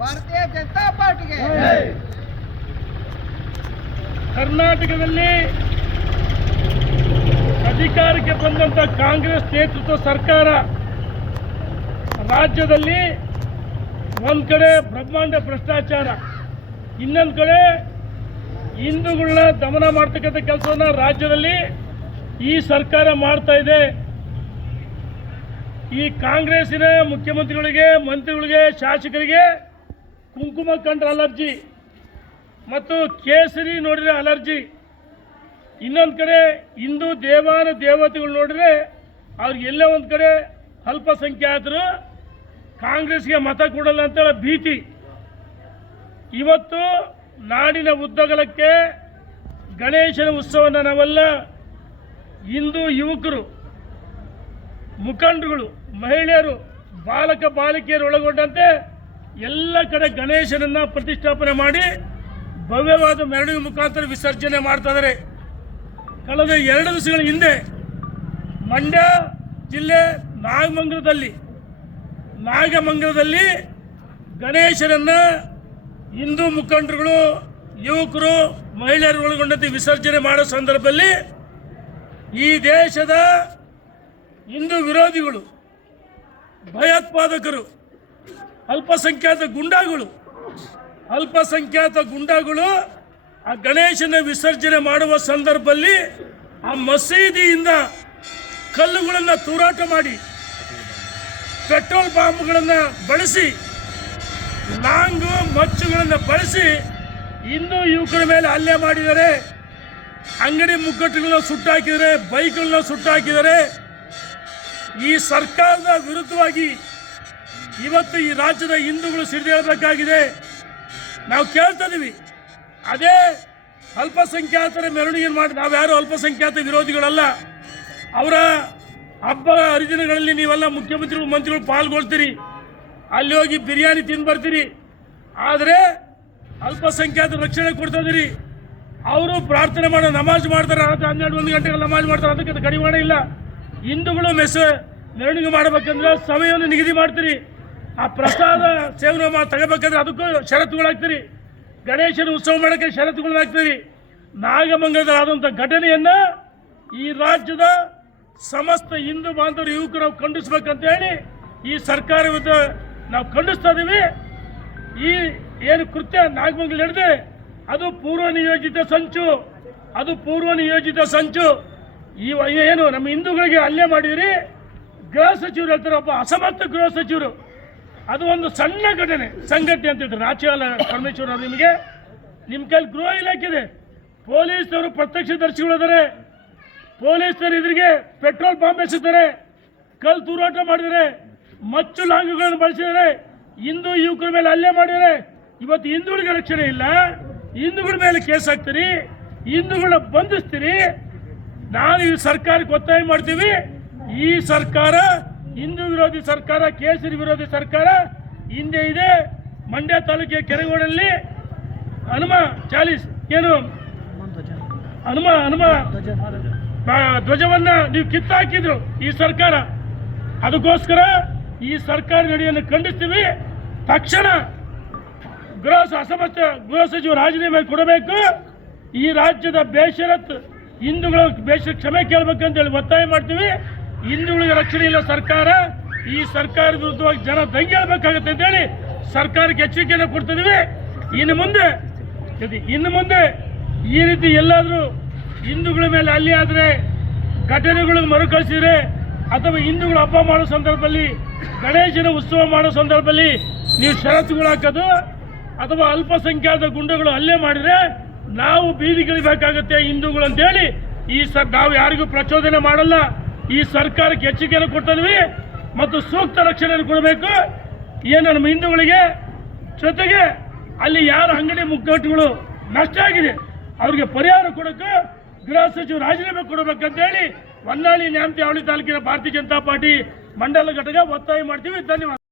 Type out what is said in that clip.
ಭಾರತೀಯ ಜನತಾ ಪಾರ್ಟಿಗೆ. ಕರ್ನಾಟಕದಲ್ಲಿ ಅಧಿಕಾರಕ್ಕೆ ಬಂದಂತ ಕಾಂಗ್ರೆಸ್ ನೇತೃತ್ವ ಸರ್ಕಾರ ರಾಜ್ಯದಲ್ಲಿ ಒಂದ್ ಕಡೆ ಬ್ರಹ್ಮಾಂಡ ಭ್ರಷ್ಟಾಚಾರ, ಇನ್ನೊಂದು ಕಡೆ ಹಿಂದೂಗಳನ್ನ ದಮನ ಮಾಡ್ತಕ್ಕಂಥ ಕೆಲಸವನ್ನ ರಾಜ್ಯದಲ್ಲಿ ಈ ಸರ್ಕಾರ ಮಾಡ್ತಾ ಇದೆ. ಈ ಕಾಂಗ್ರೆಸ್ಸಿನ ಮುಖ್ಯಮಂತ್ರಿಗಳಿಗೆ, ಮಂತ್ರಿಗಳಿಗೆ, ಶಾಸಕರಿಗೆ ಕುಂಕುಮ ಕಂಡ್ರೆ ಅಲರ್ಜಿ. ಮತ್ತು ಕೇಸರಿ ನೋಡಿದರೆ ಅಲರ್ಜಿ. ಇನ್ನೊಂದು ಕಡೆ ಹಿಂದೂ ದೇವಾನ ದೇವತೆಗಳು ನೋಡಿದ್ರೆ ಅವ್ರಿಗೆ ಎಲ್ಲೇ ಒಂದು ಕಡೆ ಅಲ್ಪಸಂಖ್ಯಾತರು ಕಾಂಗ್ರೆಸ್ಗೆ ಮತ ಕೊಡಲ್ಲ ಅಂತೇಳಿ ಭೀತಿ. ಇವತ್ತು ನಾಡಿನ ಉದ್ದಗಲಕ್ಕೆ ಗಣೇಶನ ಉತ್ಸವನ ನಾವೆಲ್ಲ, ಹಿಂದೂ ಯುವಕರು. ಮುಖಂಡರುಗಳು, ಮಹಿಳೆಯರು, ಬಾಲಕ, ಬಾಲಕಿಯರು ಒಳಗೊಂಡಂತೆ ಎಲ್ಲ ಕಡೆ ಗಣೇಶನನ್ನ ಪ್ರತಿಷ್ಠಾಪನೆ ಮಾಡಿ ಭವ್ಯವಾದ ಮೆರವಣಿಗೆ ಮುಖಾಂತರ ವಿಸರ್ಜನೆ ಮಾಡ್ತಾ ಇದ್ದಾರೆ ಕಳೆದ ಎರಡು ದಿವಸಗಳ ಹಿಂದೆ ಮಂಡ್ಯ ಜಿಲ್ಲೆ ನಾಗಮಂಗಲದಲ್ಲಿ ನಾಗಮಂಗಲದಲ್ಲಿ ಗಣೇಶನನ್ನು ಹಿಂದೂ ಮುಖಂಡರುಗಳು, ಯುವಕರು, ಮಹಿಳೆಯರು ಒಳಗೊಂಡಂತೆ ವಿಸರ್ಜನೆ ಮಾಡೋ ಸಂದರ್ಭದಲ್ಲಿ ಈ ದೇಶದ ಹಿಂದೂ ವಿರೋಧಿಗಳು, ಭಯೋತ್ಪಾದಕರು, ಅಲ್ಪಸಂಖ್ಯಾತ ಗುಂಡಾಗಳು ಅಲ್ಪಸಂಖ್ಯಾತ ಗುಂಡಾಗಳು ಆ ಗಣೇಶನ ವಿಸರ್ಜನೆ ಮಾಡುವ ಸಂದರ್ಭದಲ್ಲಿ ಆ ಮಸೀದಿಯಿಂದ ಕಲ್ಲುಗಳನ್ನು ತೂರಾಟ ಮಾಡಿ, ಪೆಟ್ರೋಲ್ ಬಾಂಬ್ಗಳನ್ನು ಬಳಸಿ, ಲಾಂಗು ಮಚ್ಚುಗಳನ್ನು ಬಳಸಿ ಹಿಂದೂ ಯುವಕರ ಮೇಲೆ ಹಲ್ಲೆ ಮಾಡಿದರೆ, ಅಂಗಡಿ ಮುಗ್ಗಟ್ಟುಗಳನ್ನ ಸುಟ್ಟಾಕಿದರೆ, ಬೈಕ್ಗಳನ್ನ ಸುಟ್ಟಾಕಿದ್ದಾರೆ ಈ ಸರ್ಕಾರದ ವಿರುದ್ಧವಾಗಿ ಇವತ್ತು ಈ ರಾಜ್ಯದ ಹಿಂದೂಗಳು ಸಿಡಿದೇಳಬೇಕಾಗಿದೆ ನಾವು ಕೇಳ್ತಾ ಇದೀವಿ. ಅದೇ ಅಲ್ಪಸಂಖ್ಯಾತರ ಮೆರವಣಿಗೆ ಮಾಡಿ, ನಾವು ಯಾರು ಅಲ್ಪಸಂಖ್ಯಾತ ವಿರೋಧಿಗಳಲ್ಲ. ಅವರ ಹಬ್ಬ ಹರಿದಿನಗಳಲ್ಲಿ ನೀವೆಲ್ಲ ಮುಖ್ಯಮಂತ್ರಿಗಳು, ಮಂತ್ರಿಗಳು ಪಾಲ್ಗೊಳ್ತೀರಿ. ಅಲ್ಲಿ ಹೋಗಿ ಬಿರಿಯಾನಿ ತಿಂದು ಬರ್ತೀರಿ. ಆದರೆ ಅಲ್ಪಸಂಖ್ಯಾತ ರಕ್ಷಣೆ ಕೊಡ್ತಾ ಅವರು ಪ್ರಾರ್ಥನೆ ಮಾಡೋ ನಮಾಜ್ ಮಾಡ್ತಾರೆ ಹನ್ನೆರಡು, ಒಂದು ಗಂಟೆಗೆ ನಮಾಜ್ ಮಾಡ್ತಾರೆ. ಅದಕ್ಕೆ ಅದು ಕಡಿವಾಣ ಇಲ್ಲ. ಹಿಂದೂಗಳು ಮೆಸ ಮೆರವಣಿಗೆ ಮಾಡಬೇಕಂದ್ರೆ ಸಮಯವನ್ನು ನಿಗದಿ ಮಾಡ್ತೀರಿ. ಆ ಪ್ರಸಾದ ಸೇವನೆ ತಗೋಬೇಕಂದ್ರೆ ಅದಕ್ಕೂ ಷರತ್ತುಗಳು ಹಾಕ್ತೀರಿ. ಗಣೇಶನ ಉತ್ಸವ ಮಾಡೋಕ್ಕೆ ಷರತ್ತುಗಳನ್ನ ಹಾಕ್ತೀರಿ. ನಾಗಮಂಗಲದಲ್ಲಿ ಆದಂಥ ಘಟನೆಯನ್ನು ಈ ರಾಜ್ಯದ ಸಮಸ್ತ ಹಿಂದೂ ಬಾಂಧವರು ಯುವಕರು ನಾವು ಖಂಡಿಸ್ಬೇಕಂತ ಹೇಳಿ ಈ ಸರ್ಕಾರ ನಾವು ಖಂಡಿಸ್ತಾ ಇದ್ದೀವಿ ಈ ಏನು ಕೃತ್ಯ ನಾಗಮಂಗಲ ನಡೆದಿದೆ, ಅದು ಪೂರ್ವ ನಿಯೋಜಿತ ಸಂಚು, ಅದು ಪೂರ್ವ ನಿಯೋಜಿತ ಸಂಚು. ಈ ಏನು, ನಮ್ಮ ಹಿಂದೂಗಳಿಗೆ ಹಲ್ಲೆ ಮಾಡಿದಿರಿ, ಗೃಹ ಸಚಿವರು ಹೇಳ್ತಾರೆ, ಒಬ್ಬ ಅಸಮರ್ಥ ಗೃಹ ಸಚಿವರು. ಅದು ಒಂದು ಸಣ್ಣ ಘಟನೆ, ಸಂಘಟನೆ ಅಂತ ಹೇಳ್ತಾರೆ. ರಾಜ್ಯಪಾಲ ಪರಮೇಶ್ವರ್ ಅವರು ನಿಮಗೆ, ನಿಮ್ಮ ಕೈಲಿ ಗೃಹ ಇಲಾಖೆ ಇದೆ ಪೊಲೀಸ್ನವರು ಪ್ರತ್ಯಕ್ಷದರ್ಶಿಗಳಿದ್ದಾರೆ ಪೊಲೀಸ್ನವರು ಎದುರಿಗೆ ಪೆಟ್ರೋಲ್ ಬಾಂಬ್ ಎಸೆತಾರೆ ಕಲ್ ತೂರಾಟ ಮಾಡಿದರೆ ಮಚ್ಚು ಲಾಂಗುಗಳನ್ನು ಬಳಸಿದರೆ ಹಿಂದೂ ಯುವಕರ ಮೇಲೆ ಹಲ್ಲೆ ಮಾಡಿದರೆ ಇವತ್ತು ಹಿಂದೂಗಳಿಗೆ ರಕ್ಷಣೆ ಇಲ್ಲ. ಹಿಂದೂಗಳ ಮೇಲೆ ಕೇಸ್ ಹಾಕ್ತೀರಿ. ಹಿಂದೂಗಳ ಬಂಧಿಸ್ತೀರಿ. ನಾವು ಈ ಸರ್ಕಾರಕ್ಕೆ ಒತ್ತಾಯ ಮಾಡ್ತೀವಿ. ಈ ಸರ್ಕಾರ, ಹಿಂದೂ ವಿರೋಧಿ ಸರ್ಕಾರ, ಕೇಸರಿ ವಿರೋಧಿ ಸರ್ಕಾರ ಹಿಂದೆ ಇದೆ. ಮಂಡ್ಯ ತಾಲೂಕಿನ ಕೆರೆಗೋಡಲ್ಲಿ ಹನುಮ ಚಾಲೀಸ್ ಏನು? ಹನುಮ ಹನುಮ ಧ್ವಜವನ್ನು ನೀವು ಕಿತ್ತಾಕಿದ್ರು ಈ ಸರ್ಕಾರ. ಅದಕ್ಕೋಸ್ಕರ ಈ ಸರ್ಕಾರ ನಡೆಯನ್ನು ಖಂಡಿಸ್ತೀವಿ. ತಕ್ಷಣ ಗೃಹ ಅಸಮರ್ಥ ಗೃಹ ಸಚಿವ ರಾಜೀನಾಮೆ ಕೊಡಬೇಕು. ಈ ರಾಜ್ಯದ ಬೇಷರತ್ ಹಿಂದೂಗಳ ಬೇಷ ಕ್ಷಮೆ ಕೇಳಬೇಕಂತೇಳಿ ಒತ್ತಾಯ ಮಾಡ್ತೀವಿ. ಹಿಂದೂಗಳಿಗೆ ರಕ್ಷಣೆ ಇಲ್ಲ ಸರ್ಕಾರ. ಈ ಸರ್ಕಾರದ ವಿರುದ್ಧವಾಗಿ ಜನ ದಂಗೆ ಹೇಳ್ಬೇಕಾಗತ್ತೆ ಅಂತೇಳಿ ಸರ್ಕಾರಕ್ಕೆ ಎಚ್ಚರಿಕೆಯನ್ನು ಕೊಡ್ತಿದ್ದೀವಿ ಇನ್ನು ಮುಂದೆ ಇನ್ನು ಮುಂದೆ ಈ ರೀತಿ ಎಲ್ಲಾದರೂ ಹಿಂದೂಗಳ ಮೇಲೆ ಅಲ್ಲಿ ಆದರೆ ಘಟನೆಗಳು ಮರುಕಳಿಸಿದ್ರೆ ಅಥವಾ ಹಿಂದೂಗಳು ಹಬ್ಬ ಮಾಡೋ ಸಂದರ್ಭದಲ್ಲಿ, ಗಣೇಶನ ಉತ್ಸವ ಮಾಡೋ ಸಂದರ್ಭದಲ್ಲಿ ನೀವು ಷರತ್ತುಗಳು ಹಾಕೋದು, ಅಥವಾ ಅಲ್ಪಸಂಖ್ಯಾತ ಗುಂಡುಗಳು ಅಲ್ಲೇ ಮಾಡಿದ್ರೆ ನಾವು ಬೀದಿಗಿಳಿಬೇಕಾಗತ್ತೆ ಹಿಂದೂಗಳು ಅಂತೇಳಿ ಈ ಸರ್ ನಾವು ಯಾರಿಗೂ ಪ್ರಚೋದನೆ ಮಾಡಲ್ಲ. ಈ ಸರ್ಕಾರಕ್ಕೆ ಎಚ್ಚರಿಕೆಯನ್ನು ಕೊಟ್ಟಿದ್ವಿ ಮತ್ತು ಸೂಕ್ತ ರಕ್ಷಣೆಯನ್ನು ಕೊಡಬೇಕು. ಏನು ನಮ್ಮ ಹಿಂದೂಗಳಿಗೆ? ಜೊತೆಗೆ ಅಲ್ಲಿ ಯಾರ ಅಂಗಡಿ ಮುಗ್ಗಟ್ಟುಗಳು ನಷ್ಟ ಆಗಿದೆ, ಅವ್ರಿಗೆ ಪರಿಹಾರ ಕೊಡೋಕೆ ಗೃಹ ಸಚಿವ ರಾಜೀನಾಮೆ ಕೊಡಬೇಕಂತ ಹೇಳಿ ಹೊನ್ನಾಳಿ ನ್ಯಾಮತಿ ಅವಳಿ ತಾಲೂಕಿನ ಭಾರತೀಯ ಜನತಾ ಪಾರ್ಟಿ ಮಂಡಲ ಘಟಕ ಒತ್ತಾಯ ಮಾಡ್ತೀವಿ. ಧನ್ಯವಾದ.